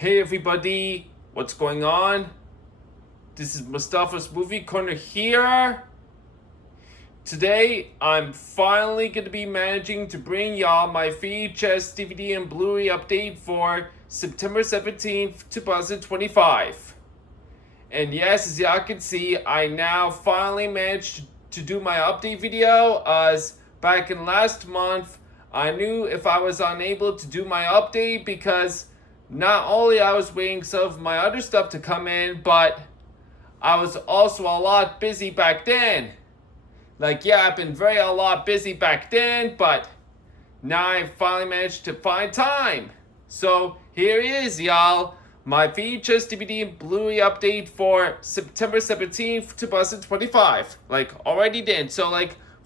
Hey everybody, what's going on? This is Mustafa's Movie Corner here. Today, I'm finally going to be managing to bring y'all my VHS, DVD, and Blu-ray update for September 17th, 2025. And yes, as y'all can see, I now finally managed to do my update video, as back in last month, I knew if I was unable to do my update because not only I was waiting some of my other stuff to come in, but I was also a lot busy back then. I've been a lot busy back then, but now I finally managed to find time. So here is, y'all, my VHS, DVD, and Blu-ray update for September 17th, 2025. Already did. So,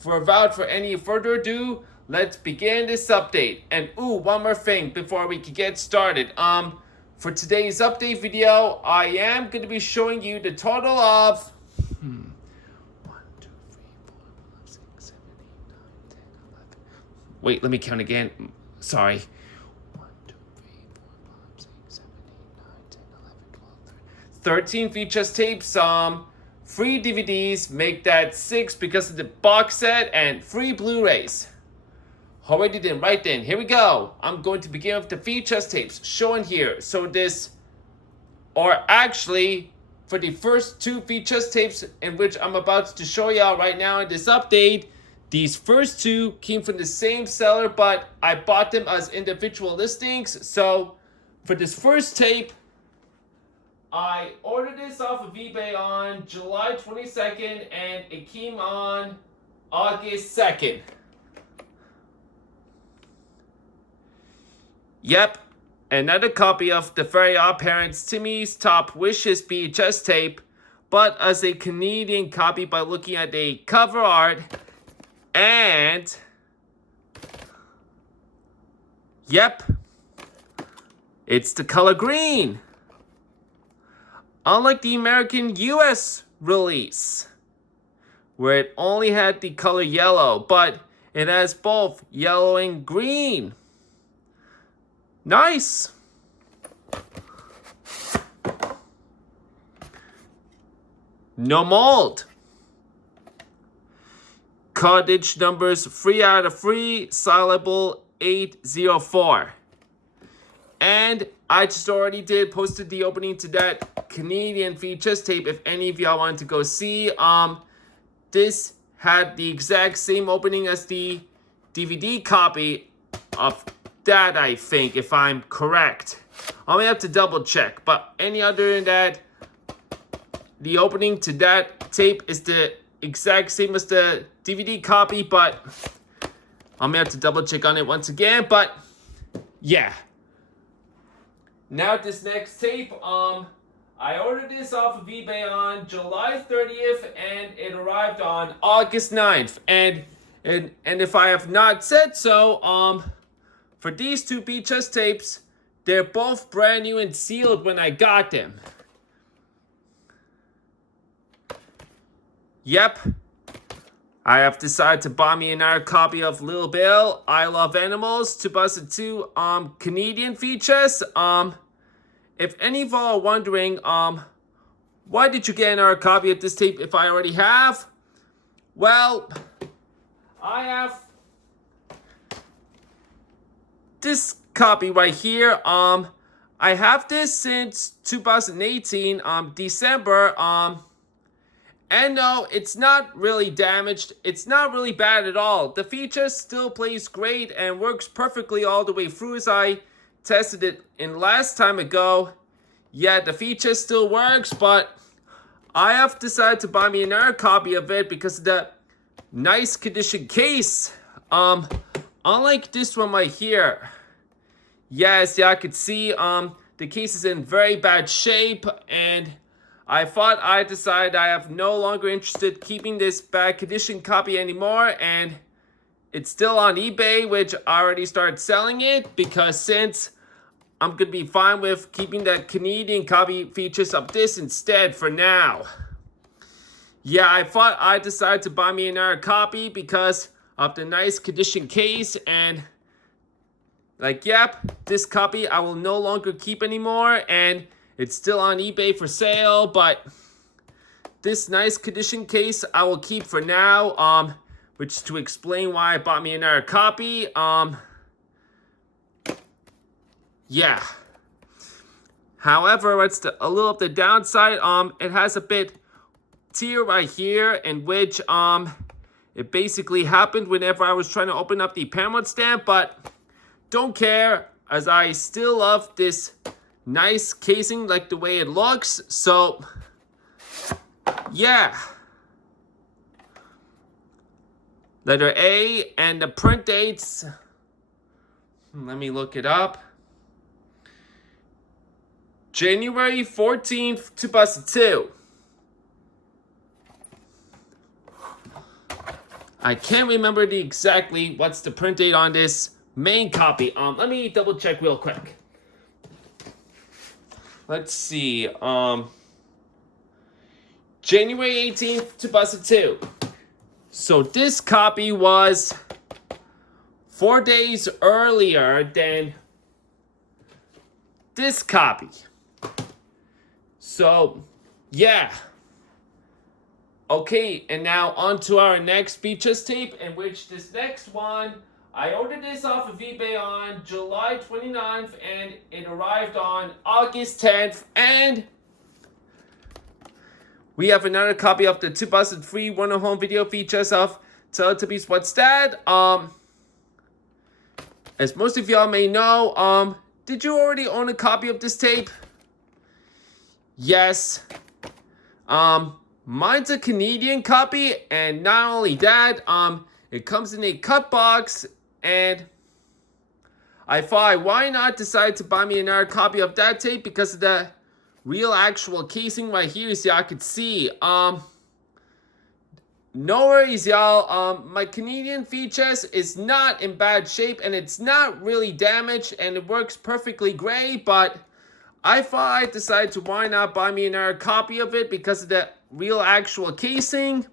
without any further ado, let's begin this update. And one more thing before we can get started. For today's update video, I am going to be showing you the total of 1, 2, 3, 4, 5, 6, 7, 8, 9, 10, 11. Wait, let me count again. Sorry. 1, 2, 3, 4, 5, 6, 7, 8, 9, 10, 11, 12, 13 VHS tapes, 3 DVDs, make that 6 because of the box set, and 3 Blu-rays. Already then, right then, here we go. I'm going to begin with the VHS tapes shown here. So for the first 2 VHS tapes in which I'm about to show y'all right now in this update, these first 2 came from the same seller, but I bought them as individual listings. So for this first tape, I ordered this off of eBay on July 22nd, and it came on August 2nd. Yep, another copy of the very OddParents Timmy's Top Wishes VHS tape, but as a Canadian copy by looking at the cover art, and yep, it's the color green. Unlike the American US release, where it only had the color yellow, but it has both yellow and green. Nice. No mold. Cottage numbers 3 out of 3, soluble 804. And I just already posted the opening to that Canadian VHS tape if any of y'all wanted to go see. This had the exact same opening as the DVD copy of that, I think, if I'm correct. I may have to double check, but any other than that, the opening to that tape is the exact same as the DVD copy, but I may have to double check on it once again, but yeah. Now this next tape, I ordered this off of eBay on July 30th, and it arrived on August 9th, and if I have not said so, for these 2 VHS tapes, they're both brand new and sealed when I got them. Yep. I have decided to buy me another copy of Little Bill, I Love Animals, 2002 Canadian VHS. If any of y'all are wondering, why did you get another copy of this tape if I already have? Well, I have this copy right here. I have this since 2018, December, and no, it's not really damaged. It's not really bad at all. The VHS still plays great and works perfectly all the way through as I tested it in last time ago. Yeah, the VHS still works, but I have decided to buy me another copy of it because of the nice condition case. Unlike this one right here. Yes, yeah, I could see the case is in very bad shape, and I decided I have no longer interested keeping this bad condition copy anymore, and it's still on eBay, which I already started selling it, because since I'm going to be fine with keeping that Canadian copy features of this instead for now. Yeah, I decided to buy me another copy because of the nice condition case, and like, yep, this copy I will no longer keep anymore, and it's still on eBay for sale, but this nice condition case I will keep for now, which to explain why I bought me another copy. Yeah. However, what's a little of the downside, it has a bit tear right here, in which it basically happened whenever I was trying to open up the Paramount stamp, but don't care, as I still love this nice casing, like the way it looks. So yeah, letter A, and the print dates, let me look it up. January 14th, 2002. I can't remember exactly what's the print date on this main copy. Let me double check real quick. Let's see. January 18th, 2002. So this copy was 4 days earlier than this copy. So, yeah. Okay, and now on to our next VHS tape, in which this next one, I ordered this off of eBay on July 29th, and it arrived on August 10th, and we have another copy of the 2003 Warner Home Video VHS of Teletubbies What's That? As most of y'all may know, did you already own a copy of this tape? Yes. Mine's a Canadian copy, and not only that, it comes in a cut box, and I thought, why not decide to buy me another copy of that tape, because of the real actual casing right here, so y'all could see. No worries, y'all. My Canadian VHS is not in bad shape, and it's not really damaged, and it works perfectly great, but I thought I'd decide to why not buy me another copy of it because of the real actual casing.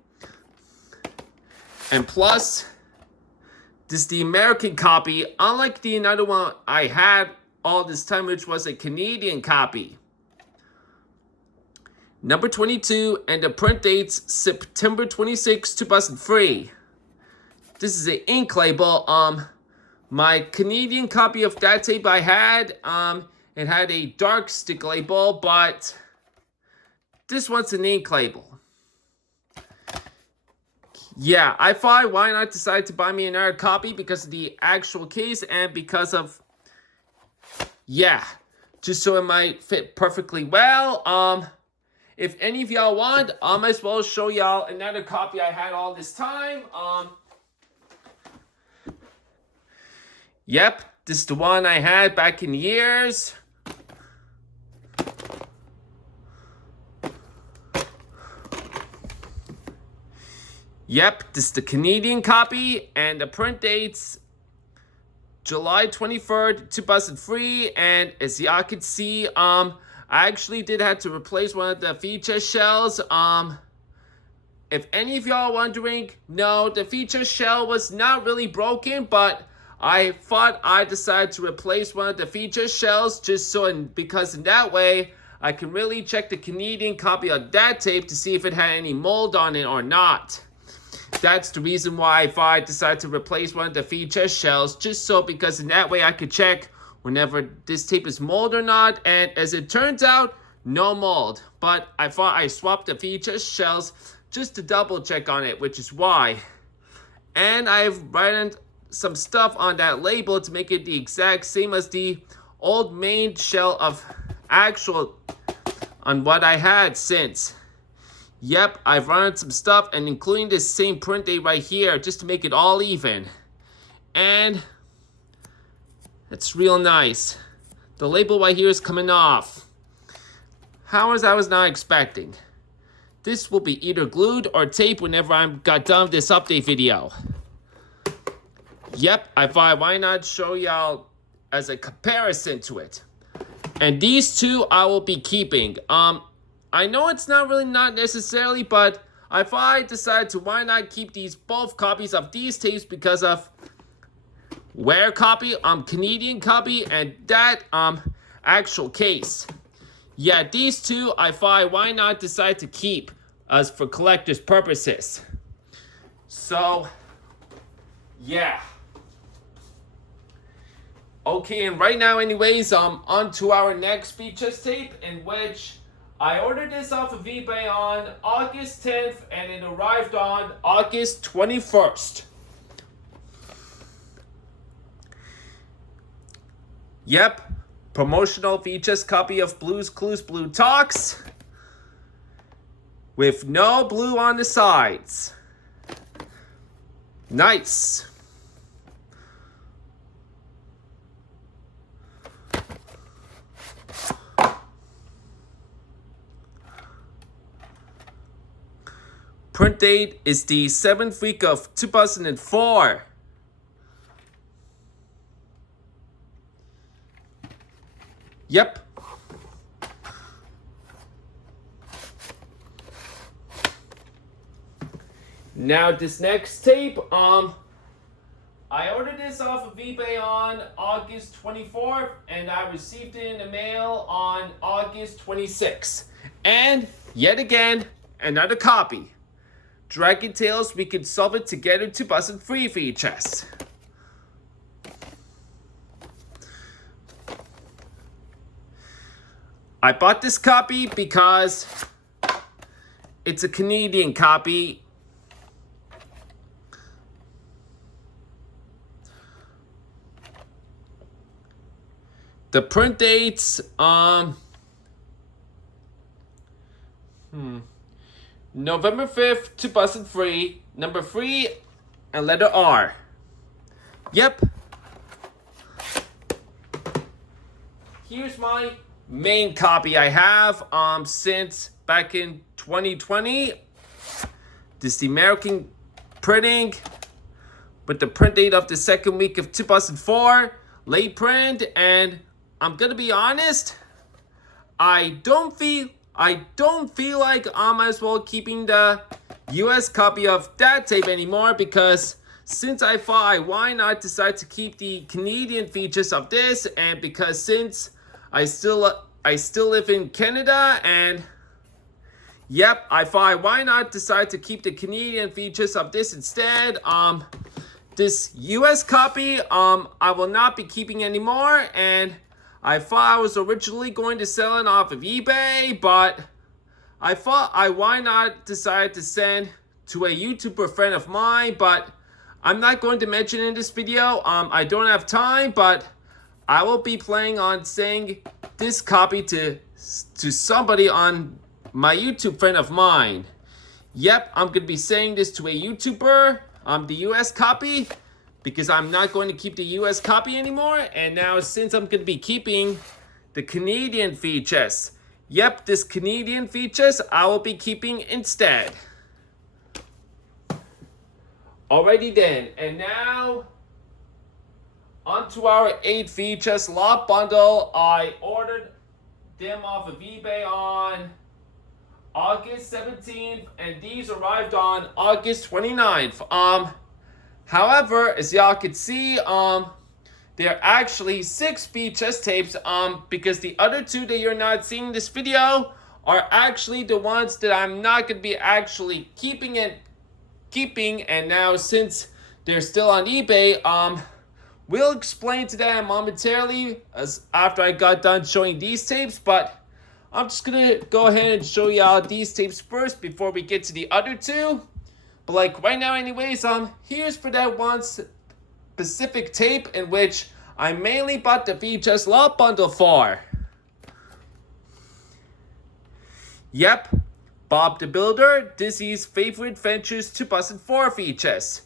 And plus, this is the American copy, unlike the another one I had all this time, which was a Canadian copy. Number 22, and the print date's September 26, 2003. This is an ink label. My Canadian copy of that tape I had, it had a dark stick label, but this one's an ink label. Yeah, I thought, why not decide to buy me another copy because of the actual case and because of, yeah, just so it might fit perfectly well. If any of y'all want, I might as well show y'all another copy I had all this time. Yep, this is the one I had back in years. Yep, this is the Canadian copy, and the print date's July 23rd, 2003, and as y'all can see, I actually did have to replace one of the VHS shells. If any of y'all are wondering, no, the VHS shell was not really broken, but I thought I decided to replace one of the VHS shells just so, because in that way, I can really check the Canadian copy of that tape to see if it had any mold on it or not. That's the reason why I thought I decided to replace one of the VHS shells, just so, because in that way I could check whenever this tape is mold or not, and as it turns out, no mold. But I thought I swapped the VHS shells just to double check on it, which is why. And I've written some stuff on that label to make it the exact same as the old main shell of actual on what I had since. Yep, I've run some stuff, and including this same print date right here, just to make it all even. And it's real nice. The label right here is coming off. How as I was not expecting. This will be either glued or taped whenever I'm got done with this update video. Yep, I thought, why not show y'all as a comparison to it. And these two I will be keeping. I know it's not really not necessarily, but I thought I decided to why not keep these both copies of these tapes because of, rare copy, Canadian copy, and that actual case. Yeah, these two I find why not decide to keep as for collector's purposes. So yeah. Okay, and right now anyways, on to our next VHS tape, in which I ordered this off of eBay on August 10th and it arrived on August 21st. Yep, promotional VHS copy of Blue's Clues Blue Talks with no blue on the sides. Nice. Print date is the 7th week of 2004. Yep. Now this next tape, I ordered this off of eBay on August 24th and I received it in the mail on August 26th. And yet again, another copy. Dragon Tales We Could Solve It Together 2003 VHS. I bought this copy because it's a Canadian copy. The print dates, November 5th, 2003, number 3, and letter R. Yep. Here's my main copy I have, since back in 2020. This is the American printing with the print date of the 2nd week of 2004, late print, and I'm gonna be honest, I don't feel like I might as well keeping the US copy of that tape anymore, because since I thought why not decide to keep the Canadian features of this, and because since I still live in Canada, and yep, I thought why not decide to keep the Canadian features of this instead. This US copy I will not be keeping anymore, and I thought I was originally going to sell it off of eBay, but I thought why not decide to send to a YouTuber friend of mine, but I'm not going to mention in this video. I don't have time, but I will be planning on saying this copy to somebody on my YouTube friend of mine. Yep, I'm going to be saying this to a YouTuber, the US copy, because I'm not going to keep the US copy anymore. And now since I'm going to be keeping the Canadian VHS, yep, this Canadian VHS I will be keeping instead. Alrighty then, and now onto our 8 VHS lot bundle. I ordered them off of eBay on August 17th, and these arrived on August 29th. However, as y'all can see, there are actually 6 VHS tapes, because the other 2 that you're not seeing in this video are actually the ones that I'm not going to be actually keeping, and now since they're still on eBay, we'll explain to that momentarily as after I got done showing these tapes, but I'm just gonna go ahead and show y'all these tapes first before we get to the other 2. But like right now anyways, here's for that one specific tape in which I mainly bought the VHS lot bundle for. Yep, Bob the Builder, Disney's Favorite Adventures 2004 VHS.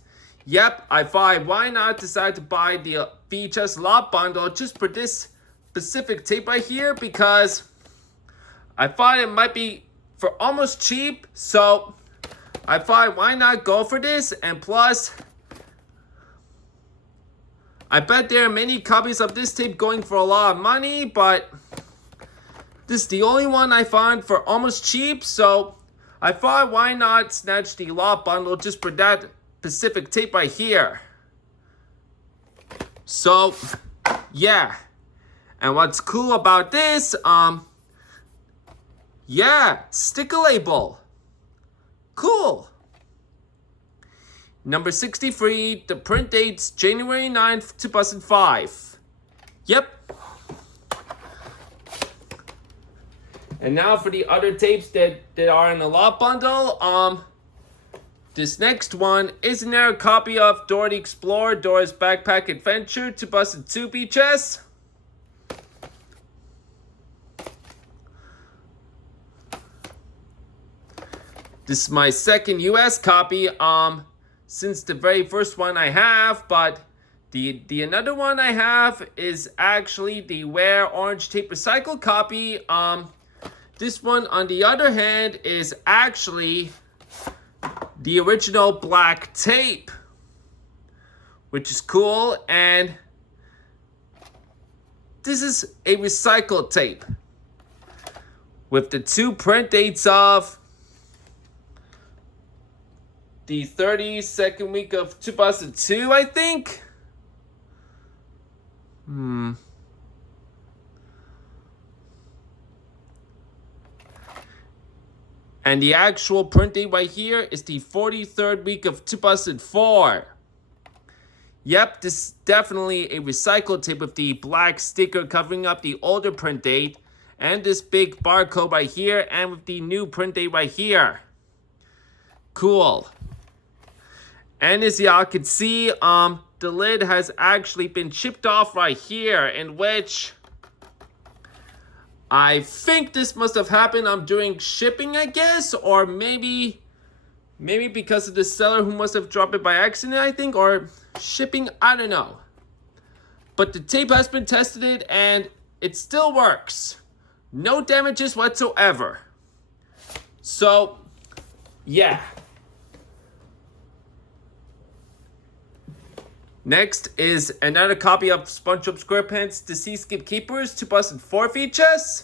Yep, I thought why not decide to buy the VHS lot bundle just for this specific tape right here, because I thought it might be for almost cheap, so I thought why not go for this, and plus I bet there are many copies of this tape going for a lot of money, but this is the only one I found for almost cheap, so I thought why not snatch the lot bundle just for that specific tape right here. So, yeah. And what's cool about this, yeah, sticker label. Cool. Number 63, the print date's January 9th, 2005. Yep. And now for the other tapes that are in the lot bundle, this next one, isn't there a copy of Dora the Explorer, Dora's Backpack Adventure, 2002 VHS? This is my second US copy, since the very first one I have, but the another one I have is actually the Wear Orange Tape Recycle copy. This one, on the other hand, is actually the original black tape, which is cool, and this is a recycled tape with the two print dates of the 32nd week of 2002, I think. And the actual print date right here is the 43rd week of 2004. Yep, this is definitely a recycled tape with the black sticker covering up the older print date, and this big barcode right here, and with the new print date right here. Cool. And as y'all can see, the lid has actually been chipped off right here, in which I think this must have happened during shipping, I guess, or maybe because of the seller who must have dropped it by accident, I think, or shipping, I don't know. But the tape has been tested and it still works. No damages whatsoever. So, yeah. Next is another copy of SpongeBob SquarePants The Seascape Keepers 2004 VHS.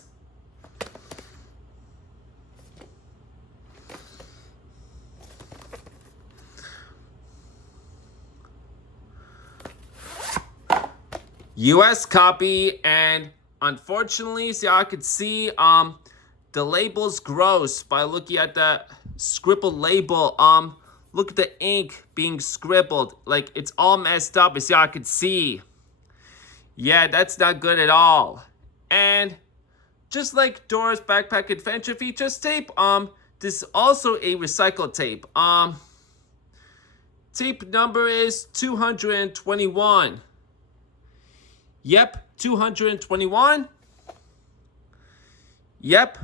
US copy, and unfortunately, so y'all could see, the label's gross by looking at the scribbled label. Look at the ink being scribbled. Like, it's all messed up, as y'all can see. Yeah, that's not good at all. And just like Dora's Backpack Adventure VHS tape, this is also a recycled tape. Tape number is 221. Yep, 221. Yep.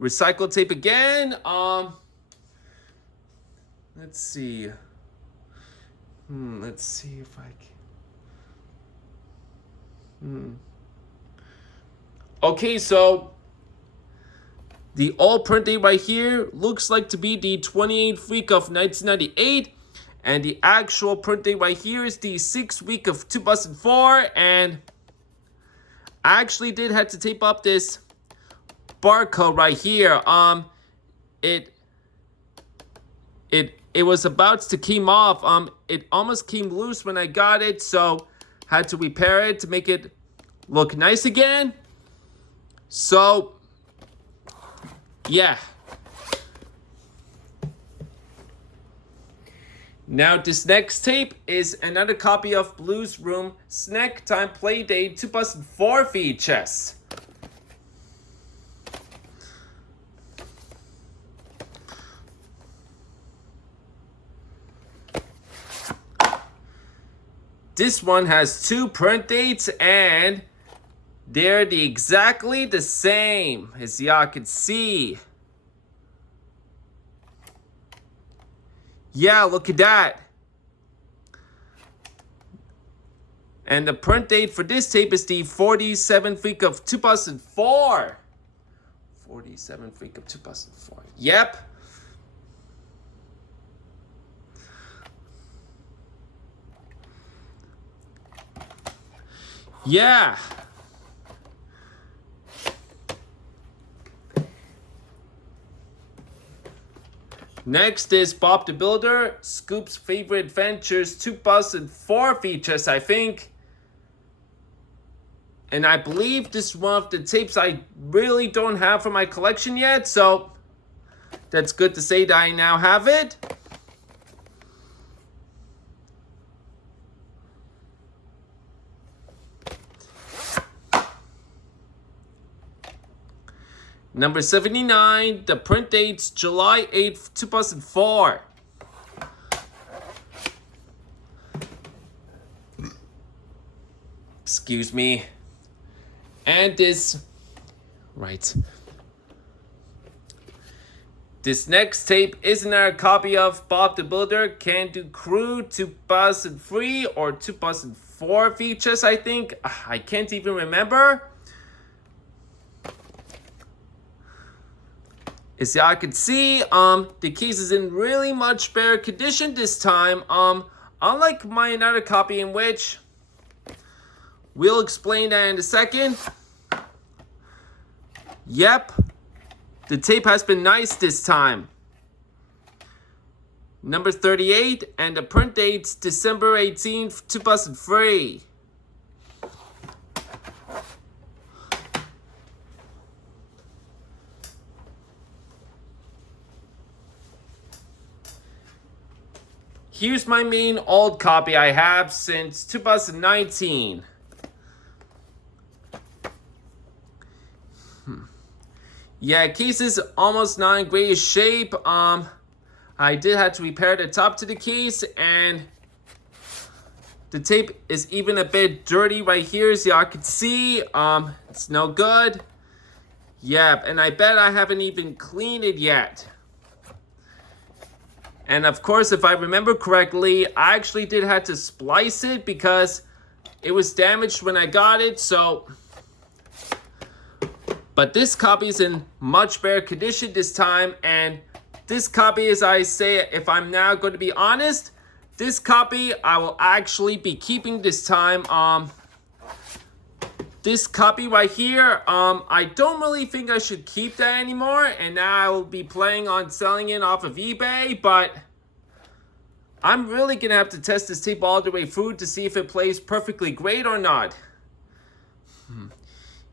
Recycled tape again. Let's see. Let's see if I can. Okay, so the old print date right here looks like to be the 28th week of 1998. And the actual print date right here is the 6th week of 2004. And I actually did have to tape up this barcode right here. It was about to come off. It almost came loose when I got it, so had to repair it to make it look nice again. So, yeah. Now this next tape is another copy of Blue's Room Snack Time Playdate 2004 VHS. This one has two print dates and they're exactly the same, as y'all can see. Yeah, look at that. And the print date for this tape is the 47th week of 2004. 47th week of 2004. Yep. Yeah. Next is Bob the Builder, Scoop's Favorite Adventures 2004 VHS, I think. And I believe this is one of the tapes I really don't have for my collection yet, so that's good to say that I now have it. Number 79, the print date's July 8th, 2004. Excuse me. And this next tape is another copy of Bob the Builder Can Do Crew 2003 or 2004 VHS, I think. I can't even remember. As y'all can see, the case is in really much better condition this time. Unlike my another copy in which we'll explain that in a second. Yep, the tape has been nice this time. Number 38, and the print date's December 18th, 2003. Here's my main old copy I have since 2019. Yeah, case is almost not in great shape. I did have to repair the top to the case, and the tape is even a bit dirty right here, as y'all can see. It's no good. Yeah, and I bet I haven't even cleaned it yet. And of course, if I remember correctly, I actually did have to splice it because it was damaged when I got it, so. But this copy is in much better condition this time, and this copy, as I say, if I'm now going to be honest, this copy I will actually be keeping this time. This copy right here, I don't really think I should keep that anymore, and now I will be planning on selling it off of eBay, but I'm really going to have to test this tape all the way through to see if it plays perfectly great or not.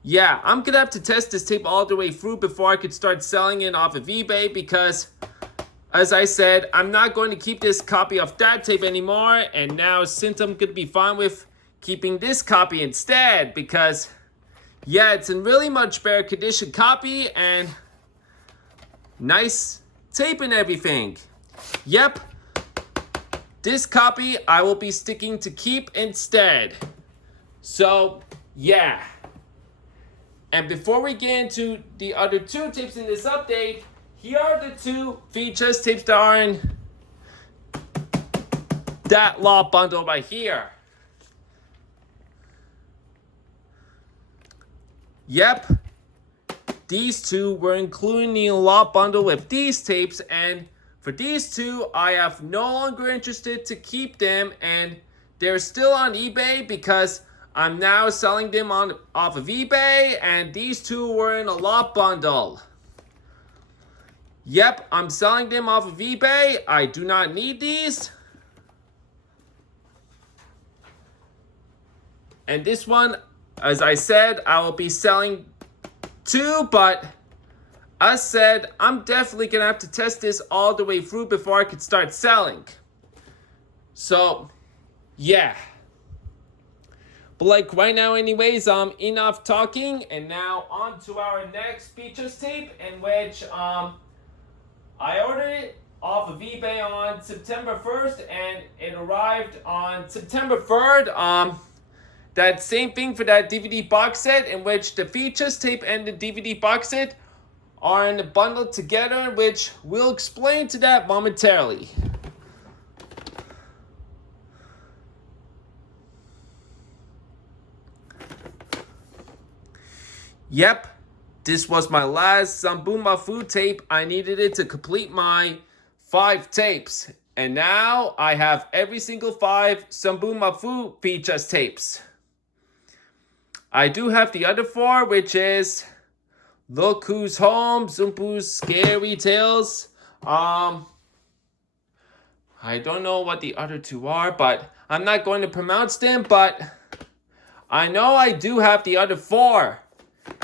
Yeah, I'm going to have to test this tape all the way through before I could start selling it off of eBay because, as I said, I'm not going to keep this copy of that tape anymore, and now since I'm going to be fine with keeping this copy instead because, yeah, it's in really much better condition copy and nice tape and everything. Yep, this copy I will be sticking to keep instead. So, yeah. And before we get into the other two tapes in this update, here are the two VHS tapes that are in that lot bundle right here. Yep, these two were included in the lot bundle with these tapes, and for these two, I have no longer interested to keep them, and they're still on eBay because I'm now selling them off of eBay, and these two were in a lot bundle. Yep, I'm selling them off of eBay. I do not need these. And this one, as I said, I will be selling two, but as said, I'm definitely going to have to test this all the way through before I could start selling. So, yeah. But like right now anyways, enough talking, and now on to our next VHS tape, in which I ordered it off of eBay on September 1st, and it arrived on September 3rd. That same thing for that DVD box set, in which the VHS tape and the DVD box set are in a bundle together, which we'll explain to that momentarily. Yep, this was my last Zoboomafoo tape. I needed it to complete my 5 tapes. And now I have every single 5 Zoboomafoo VHS tapes. I do have the other 4, which is Look Who's Home, Zoboomafoo's Scary Tales. I don't know what the other 2 are, but I'm not going to pronounce them, but I know I do have the other 4.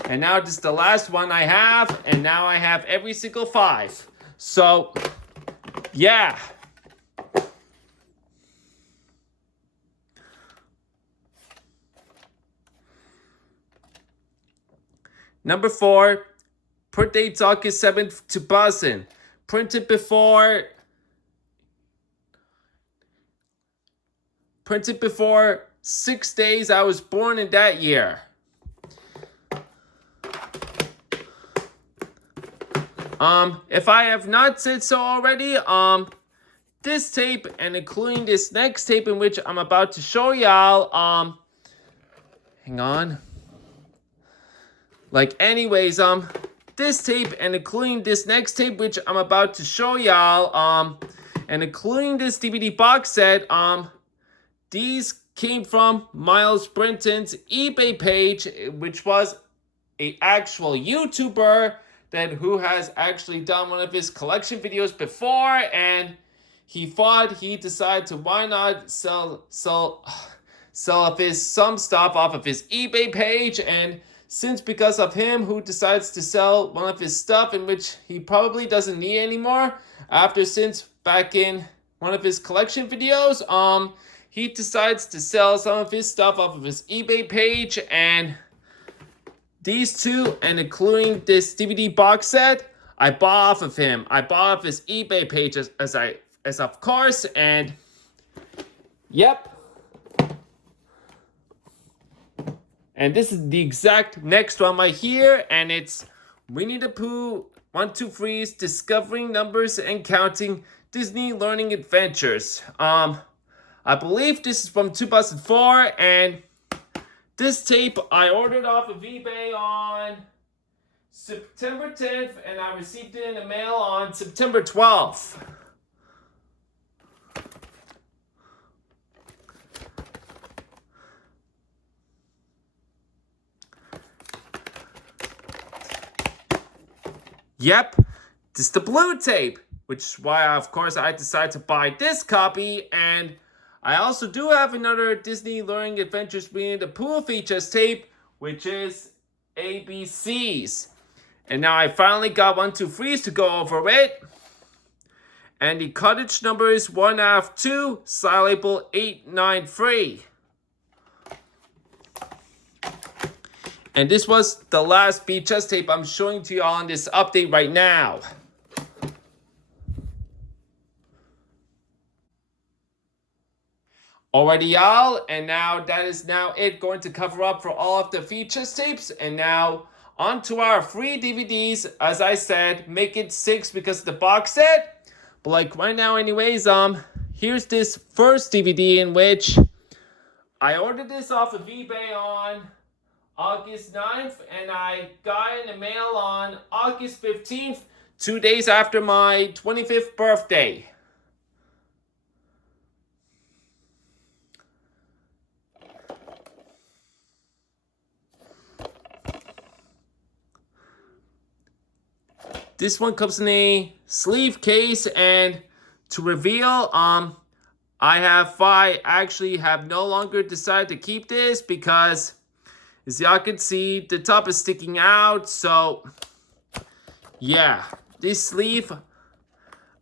And now this is the last one I have. And now I have every single 5. So, yeah. Number 4. Print dates August 7th, 2000. Printed before 6 days I was born in that year. If I have not said so already, this tape and including this next tape in which I'm about to show y'all, hang on. This tape and including this next tape which I'm about to show y'all, and including this DVD box set, these came from Miles Brenton's eBay page, which was an actual YouTuber who has actually done one of his collection videos before, and he decided to why not sell some stuff off of his eBay page. And since because of him who decides to sell one of his stuff in which he probably doesn't need anymore, since back in one of his collection videos, he decides to sell some of his stuff off of his eBay page, and these two, and including this DVD box set, I bought off of him. I bought off his eBay page as of course, and yep. And this is the exact next one right here, and it's Winnie the Pooh 1, 2, 3's Discovering Numbers and Counting Disney Learning Adventures. I believe this is from 2004, and this tape I ordered off of eBay on September 10th, and I received it in the mail on September 12th. Yep, this is the blue tape, which is why, of course, I decided to buy this copy. And I also do have another Disney Learning Adventures Winnie the Pooh VHS tape, which is ABC's. And now I finally got 1, 2, 3's to go over it. And the cottage number is 1 out of 2, side label 893. And this was the last VHS tape I'm showing to y'all on this update right now. Alrighty, y'all, and now that is it going to cover up for all of the VHS tapes. And now on to our free DVDs. As I said, make it 6 because of the box set. But like right now anyways, here's this first DVD in which I ordered this off of eBay on August 9th, and I got it in the mail on August 15th, 2 days after my 25th birthday. This one comes in a sleeve case, and to reveal, I actually have no longer decided to keep this because as y'all can see, the top is sticking out. So yeah, this sleeve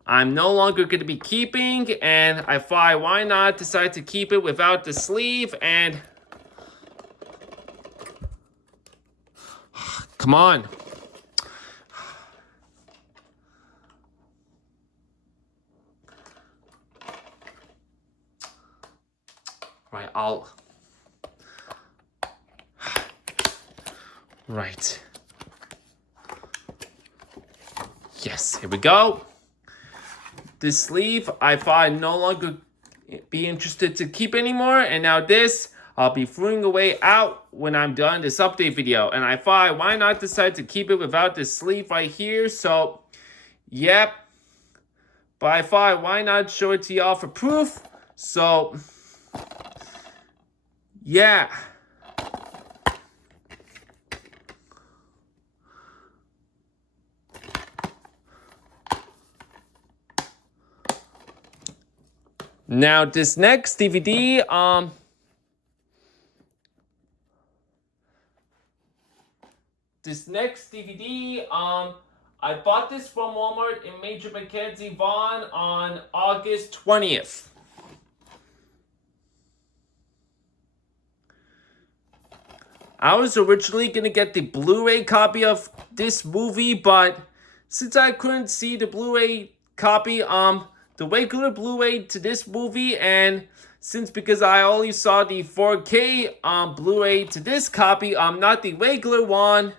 I'm no longer going to be keeping, and I thought why not decide to keep it without the sleeve. And come on. Right, right. Yes, here we go. This sleeve, I thought I'd no longer be interested to keep anymore. And now this, I'll be throwing away out when I'm done this update video. And I thought, why not decide to keep it without this sleeve right here? So, yep. But I thought, why not show it to y'all for proof? So, yeah. Now this next DVD, this next DVD, I bought this from Walmart in Major Mackenzie Vaughn on August 20th. I was originally going to get the Blu-ray copy of this movie, but since I couldn't see the Blu-ray copy, the regular Blu-ray to this movie, and because I only saw the 4K Blu-ray to this copy, not the regular one,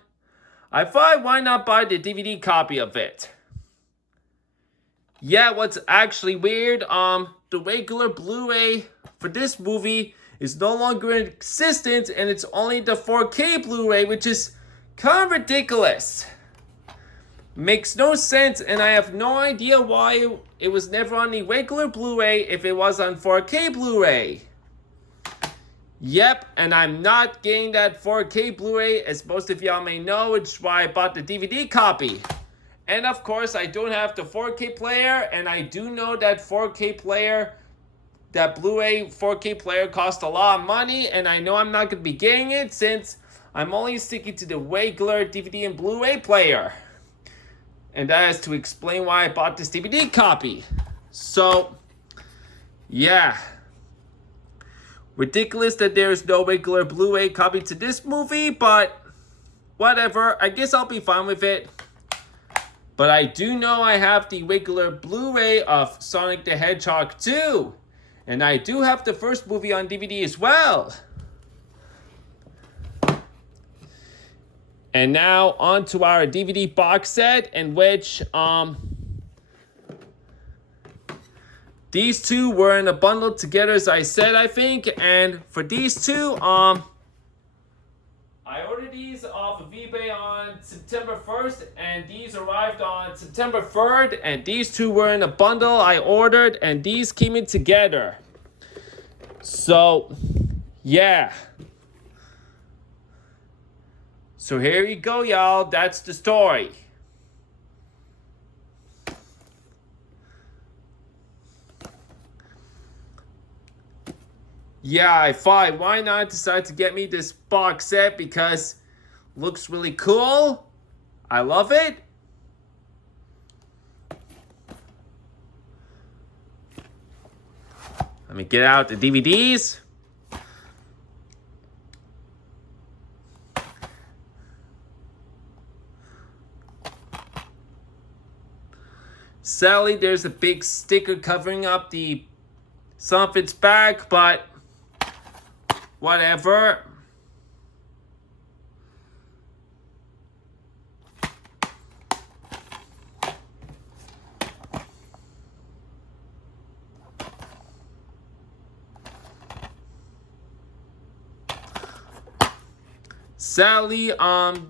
I thought why not buy the DVD copy of it. Yeah, what's actually weird, the regular Blu-ray for this movie is no longer in existence, and it's only the 4K Blu-ray, which is kind of ridiculous. Makes no sense, and I have no idea why it was never on the regular Blu-ray if it was on 4K Blu-ray. Yep, and I'm not getting that 4K Blu-ray, as most of y'all may know, which is why I bought the DVD copy. And of course, I don't have the 4K player, and I do know that 4K player, that Blu-ray 4K player costs a lot of money, and I know I'm not going to be getting it since I'm only sticking to the regular DVD and Blu-ray player. And that is to explain why I bought this DVD copy. So, yeah. Ridiculous that there is no regular Blu-ray copy to this movie, but whatever. I guess I'll be fine with it. But I do know I have the regular Blu-ray of Sonic the Hedgehog 2. And I do have the first movie on DVD as well. And now on to our DVD box set, in which these two were in a bundle together, as I said, I think. And for these two, I ordered these off of eBay on September 1st, and these arrived on September 3rd, and these two were in a bundle I ordered, and these came in together. So, yeah. So here you go, y'all. That's the story. Yeah, I thought, why not decide to get me this box set because it looks really cool. I love it. Let me get out the DVDs. Sadly, there's a big sticker covering up the some of its back, but whatever. Sadly,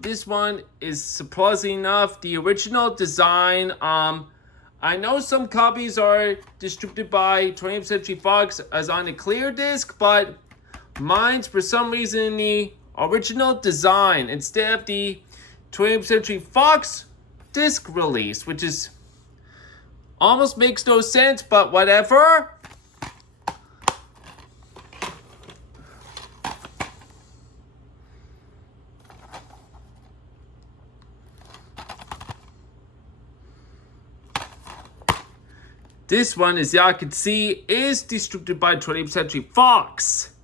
this one is surprising enough the original design. I know some copies are distributed by 20th Century Fox as on a clear disc, but mine's for some reason the original design instead of the 20th Century Fox disc release, which is almost makes no sense, but whatever. This one, as y'all can see, is distributed by 20th Century Fox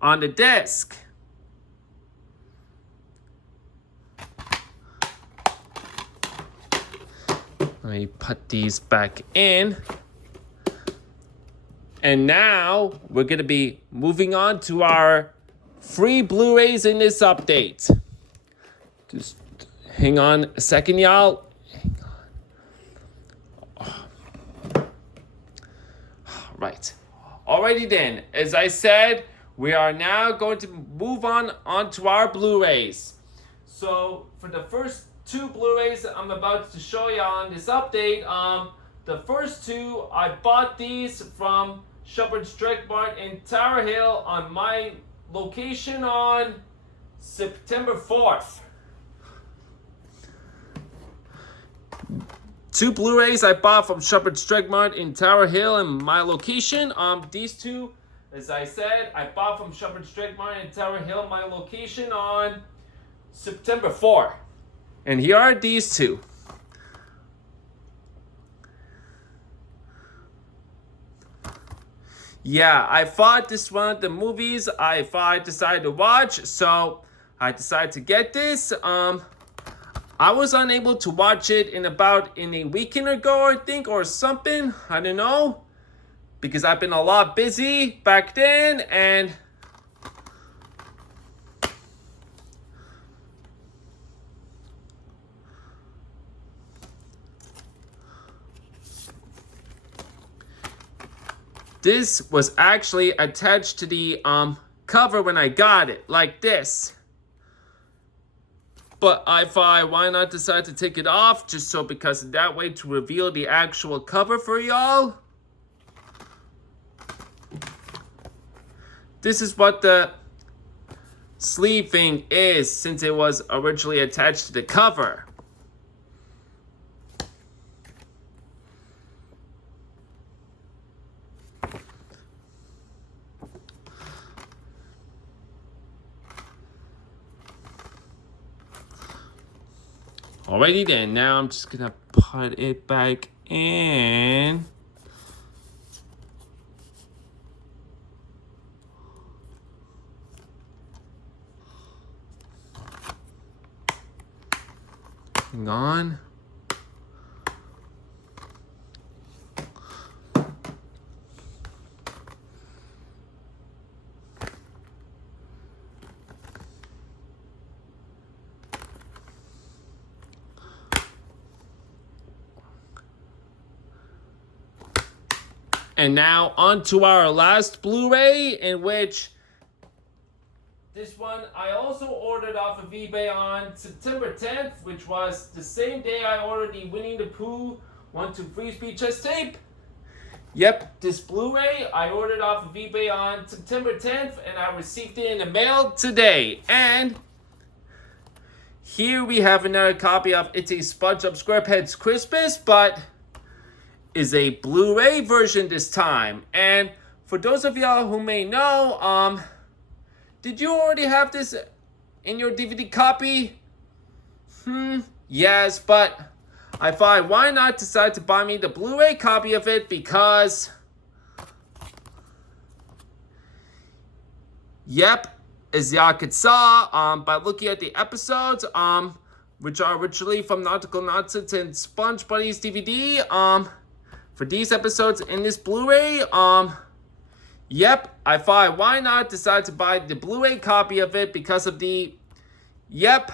on the disc. Let me put these back in. And now we're going to be moving on to our free Blu-rays in this update. Just hang on a second, y'all. Right. Alrighty then, as I said, we are now going to move on to our Blu-rays. So for the first two Blu-rays I'm about to show you on this update, the first two, I bought these from Shepherd's Direct Mart in Tower Hill on my location on September 4th. Two Blu-rays I bought from Shepherd's Direct Mart in Tower Hill in my location. These two, as I said, I bought from Shepherd's Direct Mart in Tower Hill, my location on September 4. And here are these two. Yeah, I thought this one of the movies I decided to watch, so I decided to get this. I was unable to watch it in a weekend ago, I think, or something. I don't know. Because I've been a lot busy back then, and this was actually attached to the cover when I got it, like this. But I thought, why not decide to take it off, just so because that way to reveal the actual cover for y'all. This is what the sleeve thing is, since it was originally attached to the cover. Alrighty then, now I'm just gonna put it back in. Hang on. And now on to our last Blu-ray, in which this one I also ordered off of eBay on September 10th, which was the same day I ordered the Winnie the Pooh 1, 2, 3 VHS tape. Yep, this Blu-ray I ordered off of eBay on September 10th, and I received it in the mail today. And here we have another copy of It's a SpongeBob SquarePants Christmas, but is a Blu-ray version this time. And for those of y'all who may know, did you already have this in your DVD copy? Yes, but I thought, why not decide to buy me the Blu-ray copy of it, because yep, as y'all could saw, by looking at the episodes, which are originally from Nautical Nonsense and Sponge Buddies DVD, for these episodes in this Blu-ray, yep, I thought, why not decide to buy the Blu-ray copy of it because of the, yep.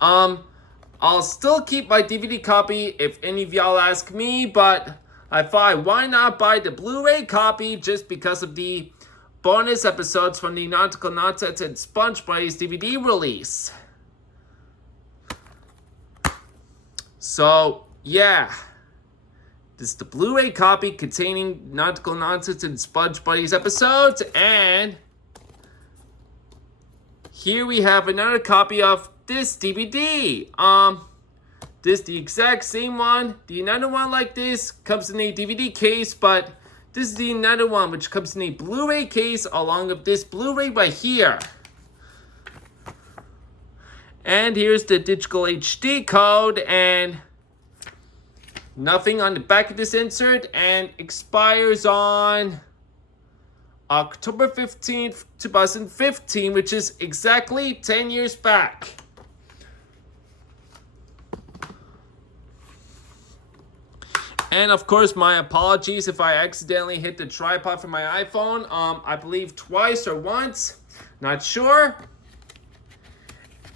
I'll still keep my DVD copy if any of y'all ask me, but I thought, why not buy the Blu-ray copy just because of the bonus episodes from the Nautical Nonsense and Sponge Buddies DVD release. So, yeah. This is the Blu-ray copy containing Nautical Nonsense and Sponge Buddies episodes, and here we have another copy of this DVD. This the exact same one. The another one like this comes in a DVD case, but this is the another one which comes in a Blu-ray case along with this Blu-ray right here. And here's the digital HD code, and nothing on the back of this insert, and expires on October 15th, 2015, which is exactly 10 years back. And of course, my apologies if I accidentally hit the tripod for my iPhone. I believe twice or once, not sure.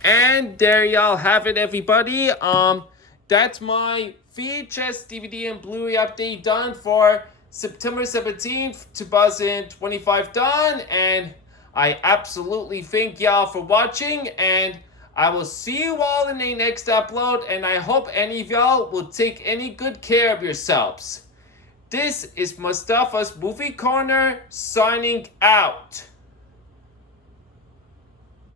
And there y'all have it, everybody. That's my VHS, DVD, and Blu-ray update done for September 17th, 2025 done. And I absolutely thank y'all for watching. And I will see you all in the next upload. And I hope any of y'all will take any good care of yourselves. This is Mustafa's Movie Corner signing out.